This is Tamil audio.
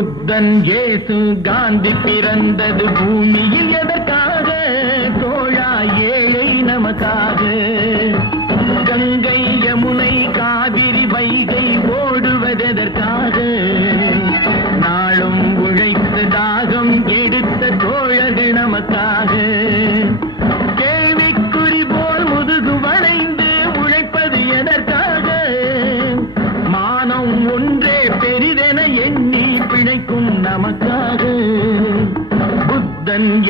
புத்தன் இயேசு காந்தி பிறந்தது பூமியில் எதற்காக? தோழா ஏழை நமக்காக. கங்கை யமுனை காவிரி வைகை ஓடுவதற்காக? நாளும் உழைத்து தாகம் எடுத்த தோழர்கள் நமக்காக. கேள்விக்குறி போல் முதுகு வளைந்து உழைப்பது எதற்காக? மானம் ஒன்றே பெரிதென எண்ணி பிழைக்கும் நமக்காக. புத்தன்